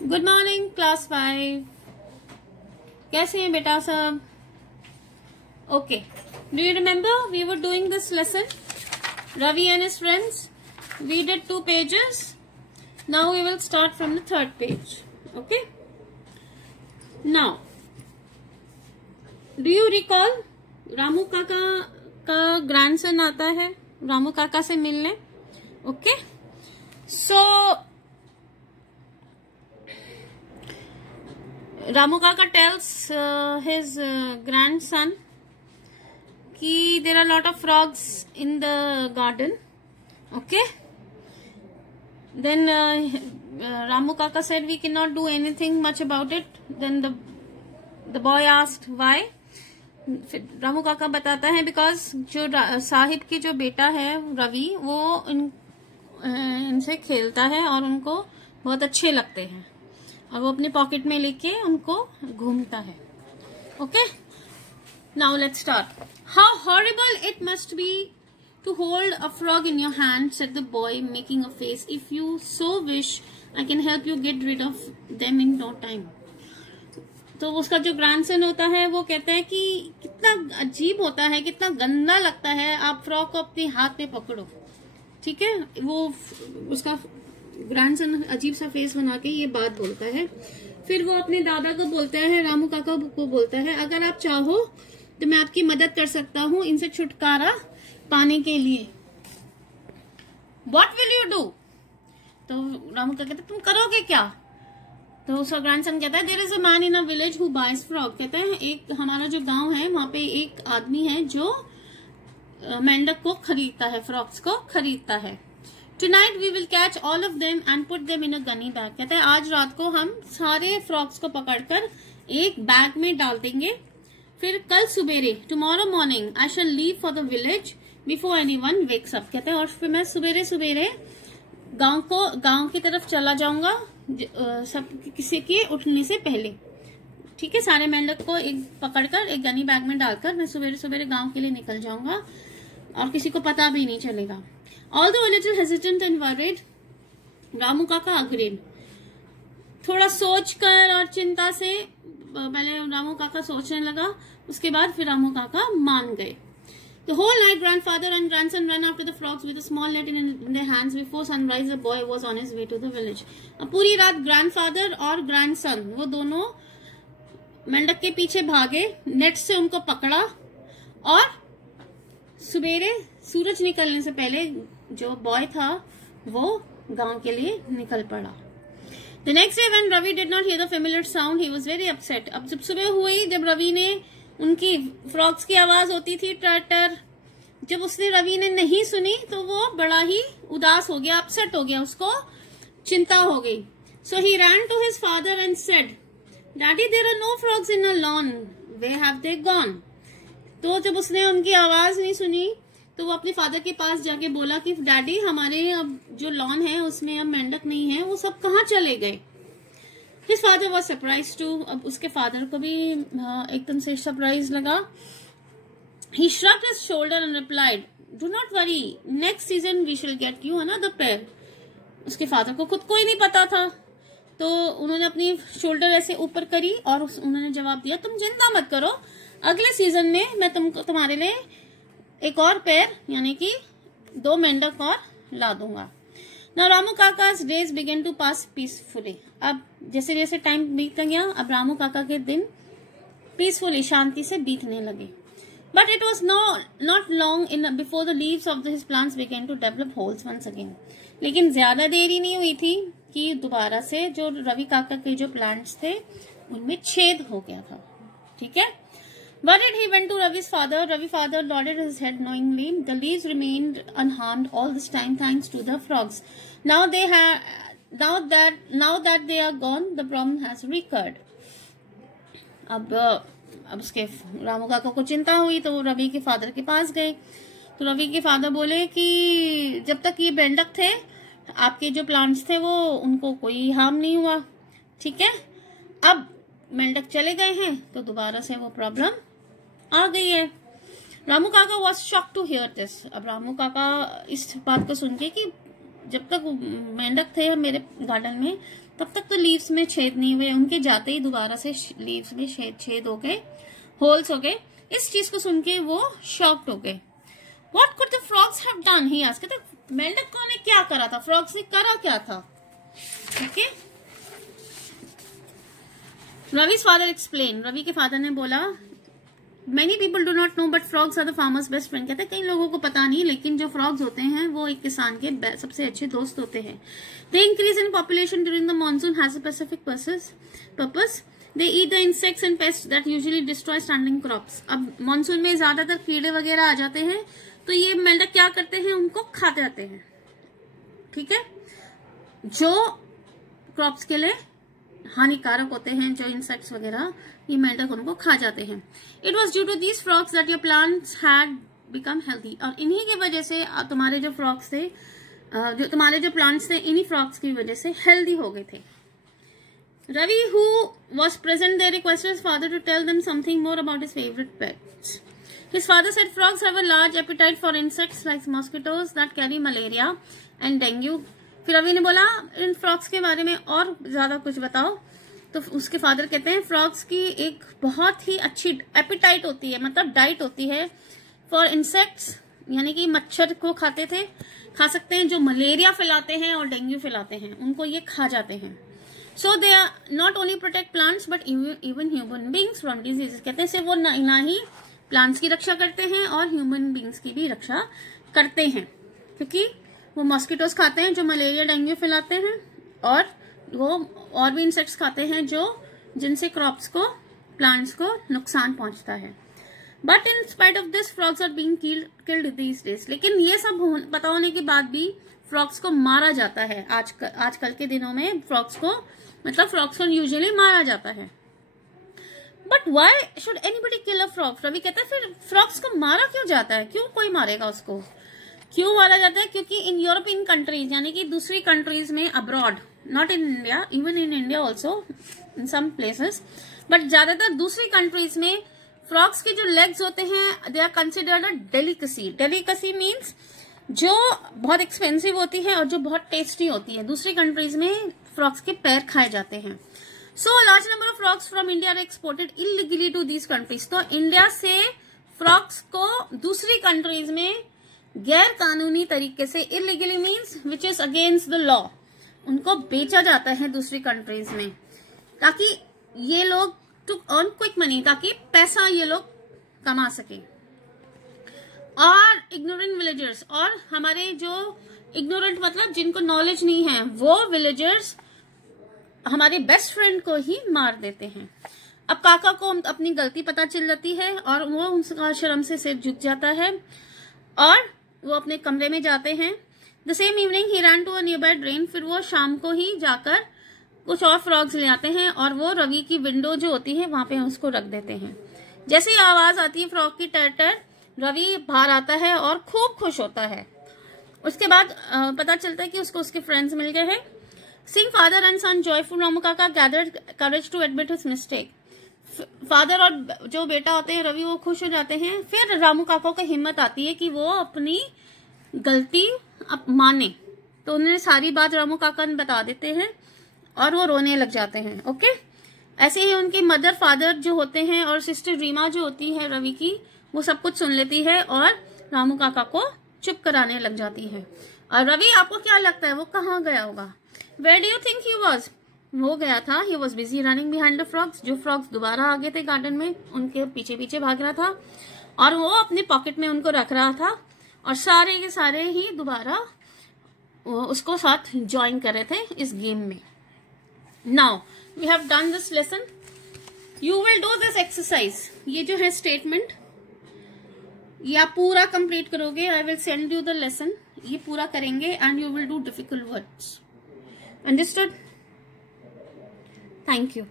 Good morning class 5। कैसे हैं बेटा सब? Okay, do you remember we were doing this lesson Ravi and his friends? We did 2 pages. Now we will start from the 3rd page. Okay, now do you recall Ramu काका का grandson आता है रामू काका से मिलने. ओके, सो Ramu Kaka tells his grandson कि there are a lot of frogs in the garden. Okay, then Ramu Kaka said we cannot do anything much about it. Then the boy asked why. Ramu काका बताता है because जो साहिब की जो बेटा है रवि वो इनसे खेलता है और उनको बहुत अच्छे लगते हैं और वो अपने पॉकेट में लेके उनको घूमता है. Okay, now let's start. How horrible it must be to hold a frog in your hand, said the boy making a face. If you so wish I can help you get rid of them in no time. तो उसका जो grandson होता है वो कहता है कि कितना अजीब होता है, कितना गंदा लगता है, आप फ्रॉग को अपने हाथ में पकड़ो. ठीक है, वो उसका ग्रैंडसन अजीब सा फेस बना के ये बात बोलता है. फिर वो अपने दादा को बोलता है, रामू काका को बोलता है, अगर आप चाहो तो मैं आपकी मदद कर सकता हूँ इनसे छुटकारा पाने के लिए. What will you do? तो रामू काका कहते तुम करोगे क्या? तो उसका ग्रैंडसन कहता है there is a man in a village who buys frog. कहता है एक हमारा जो गांव है वहां पे एक आदमी है जो मेंढक को खरीदता है, फ्रॉग्स को खरीदता है. Tonight we will catch all of them and put them in a gunny bag. कहता है आज रात को हम सारे फ्रॉग्स को पकड़कर एक बैग में डाल देंगे. फिर कल सुबेरे tomorrow morning I shall leave for the village before anyone wakes up. कहता है और फिर मैं सुबेरे सुबेरे गांव की तरफ चला जाऊंगा सब किसी के उठने से पहले. ठीक है, सारे मेंढक को एक पकड़कर एक गनी बैग में डालकर मैं सुबेरे सुबेरे गांव के लिए निकल जाऊंगा और किसी को पता भी नहीं चलेगा. Although a little hesitant and worried, Ramu काका agreed. थोड़ा सोचकर और चिंता से पहले रामू काका सोचने लगा, उसके बाद फिर रामू काका मान गए. The whole night grandfather and grandson ran after the frogs with a small net in their hands. Before sunrise, the boy was on his way to the village. अब पूरी रात ग्रैंडफादर और ग्रैंडसन वो दोनों मेंढक के पीछे भागे, नेट से उनको पकड़ा और सुबेरे सूरज निकलने से पहले जो बॉय था वो गांव के लिए निकल पड़ा. The next day when Ravi did not hear the familiar sound, he was very upset. अब जब सुबह हुई, जब रवि ने उनकी फ्रॉग्स की आवाज होती थी ट्रैटर, जब उसने रवि ने नहीं सुनी तो वो बड़ा ही उदास हो गया, अपसेट हो गया, उसको चिंता हो गई. So he ran to his father and said, Daddy, there are no frogs in our lawn. Where have they gone? तो जब उसने उनकी आवाज नहीं सुनी तो वो अपने फादर के पास जाके बोला कि डैडी हमारे अब जो लॉन है उसमें अब मेंढक नहीं है, वो सब कहाँ चले गए. His father was surprised too. अब उसके फादर को भी एकदम से सरप्राइज लगा. He shrugged his shoulder and replied, Do not worry. Next season we shall get you another pair. उसके फादर को खुद को ही नहीं पता था, तो उन्होंने अपनी शोल्डर ऐसे ऊपर करी और उन्होंने जवाब दिया, तुम चिंता मत करो, अगले सीजन में मैं तुम्हारे लिए एक और पेयर यानी कि 2 मेंढक और ला दूंगा. Now Ramu काका's days began to pass peacefully. अब जैसे जैसे टाइम बीतता गया, अब रामू काका के दिन पीसफुली शांति से बीतने लगे. But it was not long before the leaves of his plants began to develop holes once again. लेकिन ज्यादा देरी नहीं हुई थी कि दोबारा से जो रवि काका के जो प्लांट्स थे उनमें छेद हो गया था. ठीक है, Worried, he went to Ravi's father. Ravi's father nodded his head knowingly. The leaves remained unharmed all this time, thanks to the frogs. Now that they are gone, the problem has recurred. अब उसके रामू काका को चिंता हुई तो वो रवि के father के पास गए. तो रवि के फादर बोले कि जब तक ये मेंढक थे, आपके जो प्लांट्स थे वो उनको कोई हार्म नहीं हुआ. ठीक है, अब मेंढक चले गए हैं तो दोबारा से वो प्रॉब्लम आ गई है. Ramu Kaka was shock to hear this. अब रामू काका इस बात को सुन के कि जब तक मेंढक थे मेरे गार्डन में तब तक तो लीव्स में छेद नहीं हुए, उनके जाते ही दोबारा से लीव्स में छेद हो गए, होल्स हो गए। इस चीज को सुन के वो शॉक्ड हो गए। What could the frogs have done? He asked. कहते मेंढकों ने क्या करा था, फ्रॉग्स ने करा क्या था? Okay, Ravi's father explained. Ravi के फादर ने बोला, Many people do not know, but frogs are the farmer's best friend. कहते कई लोगों को पता नहीं, लेकिन जो फ्रॉग्स होते हैं वो एक किसान के सबसे अच्छे दोस्त होते हैं। They increase in population during the monsoon has a specific purpose. They eat the insects and pests that usually destroy standing crops. अब मानसून में ज्यादातर कीड़े वगैरह आ जाते हैं, तो ये मेंढक क्या करते हैं, उनको खा जाते हैं। ठीक है, जो क्रॉप्स के लिए हानिकारक होते हैं, जो इंसेक्ट्स वगैरह, ये मेंढक उनको खा जाते हैं। It was due to these frogs that your plants had become healthy. और इन्हीं की वजह से तुम्हारे जो फ्रॉग्स थे, तुम्हारे जो प्लांट्स थे, इन्हीं फ्रॉग्स की वजह से हेल्दी हो गए थे। Ravi, who was present there, requested his father to tell them something more about his favorite pets. His father said frogs have a large appetite for insects like mosquitoes that carry malaria and dengue. फिर रवि ने बोला इन frogs के बारे में और ज्यादा कुछ बताओ। तो उसके फादर कहते हैं फ्रॉग्स की एक बहुत ही अच्छी एपिटाइट होती है, मतलब डाइट होती है फॉर इंसेक्ट्स, यानी कि मच्छर को खा सकते हैं, जो मलेरिया फैलाते हैं और डेंगू फैलाते हैं, उनको ये खा जाते हैं। So they are not only protect plants but even human beings from diseases. कहते हैं सिर्फ वो ना ही प्लांट्स की रक्षा करते हैं और ह्यूमन बींग्स की भी रक्षा करते हैं, क्योंकि वो मॉस्किटोज खाते हैं जो मलेरिया डेंगू फैलाते हैं, और वो और भी इंसेक्ट्स खाते हैं जिनसे क्रॉप्स को, प्लांट्स को नुकसान पहुंचता है। But in spite of this frogs are being killed these days. लेकिन ये सब पता होने के बाद भी फ्रॉग्स को मारा जाता है। आजकल के दिनों में फ्रॉग्स को यूजुअली मारा जाता है। But why should anybody kill a frog? Ravi कहता है फिर फ्रॉग्स को मारा क्यों जाता है, क्यों कोई मारेगा उसको, क्यों मारा जाता है? क्योंकि इन यूरोपियन कंट्रीज, यानी कि दूसरी कंट्रीज में, abroad, not in India, even in India also in some places, but ज्यादातर दूसरी कंट्रीज में फ्रॉग्स के जो लेग्स होते हैं they are considered a delicacy. Delicacy means जो बहुत एक्सपेंसिव होती है और जो बहुत टेस्टी होती है। दूसरी कंट्रीज में फ्रॉग्स के पैर खाए जाते हैं। So large number of frogs from India are exported illegally to these countries. तो इंडिया से फ्रॉग्स को दूसरी कंट्रीज में गैर कानूनी तरीके से, illegally means which is against the law, उनको बेचा जाता है दूसरी कंट्रीज में, ताकि ये लोग टू अर्न क्विक मनी, ताकि पैसा ये लोग कमा सके। और इग्नोरेंट विलेजर्स, और हमारे जो इग्नोरेंट मतलब जिनको नॉलेज नहीं है, वो विलेजर्स हमारे बेस्ट फ्रेंड को ही मार देते हैं। अब काका को अपनी गलती पता चल जाती है और वो उसका शर्म से सिर झुक जाता है और वो अपने कमरे में जाते हैं। द सेम इवनिंग ही ran to a nearby drain. फिर वो शाम को ही जाकर कुछ और फ्रॉग्स ले आते हैं और वो रवि की विंडो जो होती है वहां पे उसको रख देते हैं। जैसे ही आवाज आती है फ्रॉग की टर टर, रवि बाहर आता है और खूब खुश होता है। उसके बाद पता चलता है कि उसको उसके फ्रेंड्स मिल गए हैं। Seeing father and son joyful, Ramu काका gathered courage to admit his mistake. Father और जो बेटा होते हैं रवि, वो खुश हो जाते हैं। फिर रामू काका को हिम्मत आती है कि वो अपनी गलती माने, तो उन्हें सारी बात रामू काका ने बता देते हैं और वो रोने लग जाते हैं। ओके, ऐसे ही उनकी मदर फादर जो होते हैं और सिस्टर रीमा जो होती है रवि की, वो सब कुछ सुन लेती है और रामू काका को चुप कराने लग जाती है। और रवि, आपको क्या लगता है वो कहाँ गया होगा? Where do you think he was? वो गया था, he was busy running behind the frogs. जो फ्रॉग्स दोबारा आ गए थे गार्डन में, उनके पीछे पीछे भाग रहा था और वो अपनी पॉकेट में उनको रख रहा था और सारे के सारे ही दोबारा उसको साथ ज्वाइन कर रहे थे इस गेम में। Now we have done this lesson. You will do this exercise. ये जो है स्टेटमेंट, ये आप पूरा कंप्लीट करोगे। I will send you the lesson. ये पूरा करेंगे and you will do difficult words. Understood? Thank you.